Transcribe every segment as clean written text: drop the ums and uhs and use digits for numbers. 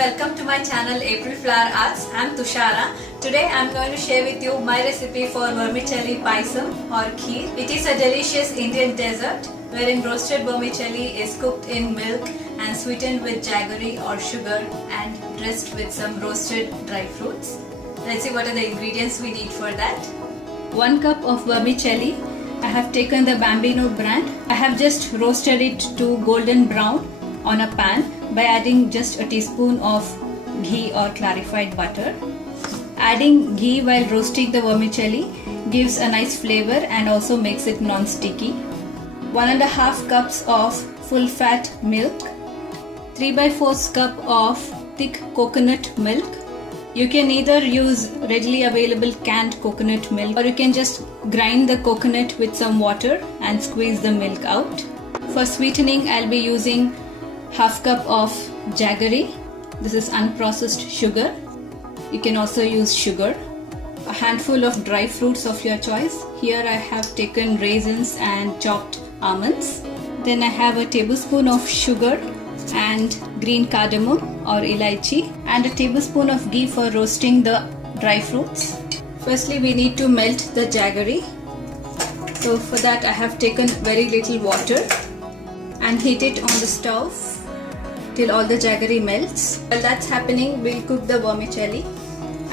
welcome to my channel April Flower Arts. I'm Tushara. Today I'm going to share with you my recipe for vermicelli payasam or kheer. It is a delicious Indian dessert wherein roasted vermicelli is cooked in milk and sweetened with jaggery or sugar and dressed with some roasted dry fruits. Let's see what are the ingredients we need for that. 1 cup of vermicelli. I have taken the Bambino brand. I have just roasted it to golden brown on a pan by adding just a teaspoon of ghee or clarified butter. Adding ghee while roasting the vermicelli gives a nice flavor and also makes it non-sticky. 1.5 cups of full fat milk. 3/4 cup of thick coconut milk. You can either use readily available canned coconut milk or you can just grind the coconut with some water and squeeze the milk out. For sweetening, I'll be using 1/2 cup of jaggery. This is unprocessed sugar. You can also use sugar. A handful of dry fruits of your choice. Here I have taken raisins and chopped almonds. Then I have a tablespoon of sugar and green cardamom or elaichi and a tablespoon of ghee for roasting the dry fruits. Firstly, we need to melt the jaggery. So for that I have taken very little water and heat it on the stove till all the jaggery melts. While that's happening, we'll cook the vermicelli.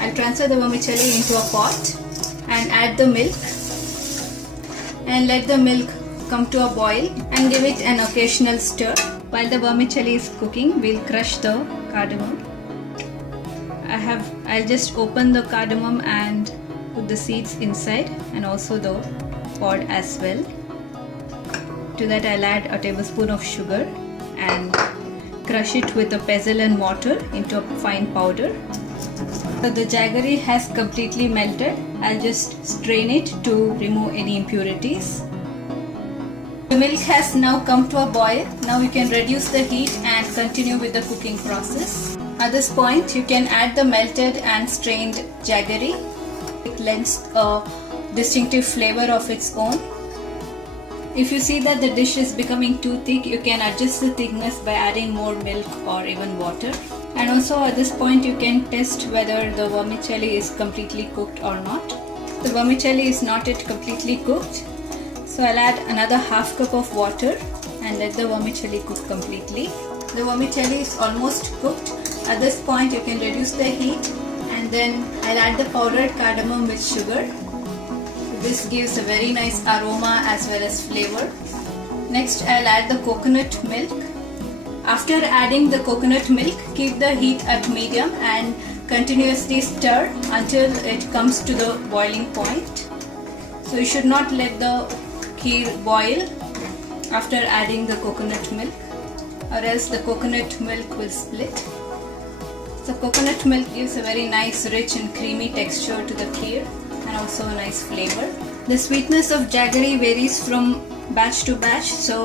I'll transfer the vermicelli into a pot and add the milk and let the milk come to a boil and give it an occasional stir. While the vermicelli is cooking, we'll crush the cardamom. I'll just open the cardamom and put the seeds inside and also the pod as well. To that I'll add a tablespoon of sugar and crush it with a pestle and mortar into a fine powder. So the jaggery has completely melted. I'll just strain it to remove any impurities. The milk has now come to a boil. Now you can reduce the heat and continue with the cooking process. At this point, you can add the melted and strained jaggery. It lends a distinctive flavor of its own. If you see that the dish is becoming too thick, you can adjust the thickness by adding more milk or even water. And also at this point you can test whether the vermicelli is completely cooked or not. The vermicelli is not yet completely cooked, so I'll add another 1/2 cup of water and let the vermicelli cook completely. The vermicelli is almost cooked. At this point you can reduce the heat and then I'll add the powdered cardamom with sugar. This gives a very nice aroma as well as flavor. Next I'll add the coconut milk. After adding the coconut milk, keep the heat at medium and continuously stir until it comes to the boiling point. So you should not let the kheer boil after adding the coconut milk or else the coconut milk will split. So coconut milk gives a very nice rich and creamy texture to the kheer and also a nice flavor. The sweetness of jaggery varies from batch to batch, so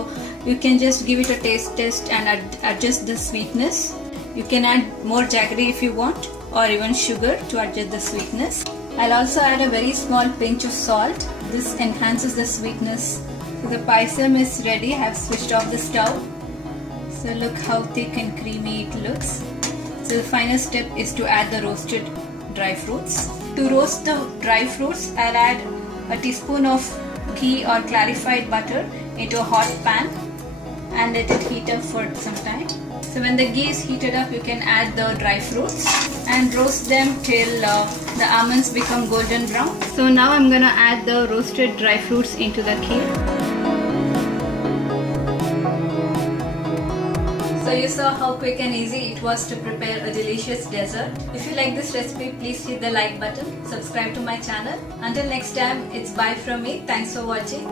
you can just give it a taste test and adjust the sweetness. You can add more jaggery if you want or even sugar to adjust the sweetness. I'll also add a very small pinch of salt. This enhances the sweetness. So the payasam is ready. I have switched off the stove. So look how thick and creamy it looks. So the final step is to add the roasted dry fruits. To roast the dry fruits, I'll add a teaspoon of ghee or clarified butter into a hot pan and let it heat up for some time. So when the ghee is heated up, you can add the dry fruits and roast them till the almonds become golden brown. So now I'm gonna add the roasted dry fruits into the kheer. So you saw how quick and easy it was to prepare a delicious dessert. If you like this recipe, please hit the like button, subscribe to my channel. Until next time, it's bye from me. Thanks for watching.